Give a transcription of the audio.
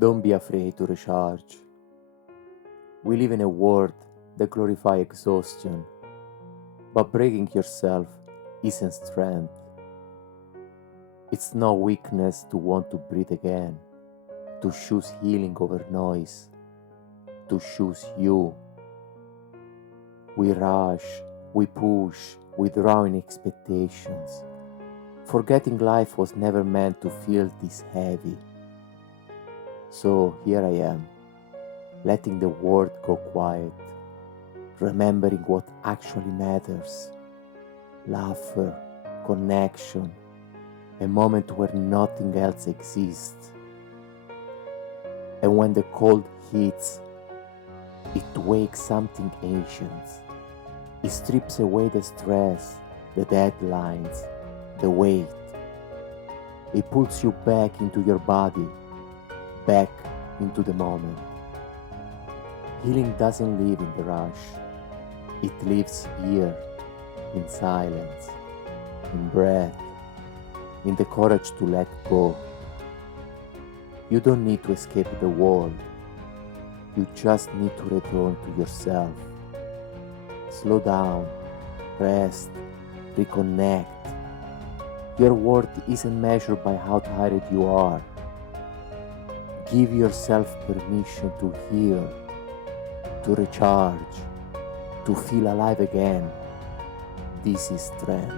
Don't be afraid to recharge. We live in a world that glorifies exhaustion, but breaking yourself isn't strength. It's no weakness to want to breathe again, to choose healing over noise, to choose you. We rush, we push, we draw in expectations, forgetting life was never meant to feel this heavy. So here I am, letting the world go quiet, remembering what actually matters. Laughter, connection, a moment where nothing else exists. And when the cold hits, it wakes something ancient. It strips away the stress, the deadlines, the weight. It puts you back into your body, back into the moment. Healing doesn't live in the rush. It lives here, in silence, in breath, in the courage to let go. You don't need to escape the world. You just need to return to yourself. Slow down, rest, reconnect. Your worth isn't measured by how tired you are. Give yourself permission to heal, to recharge, to feel alive again. This is strength.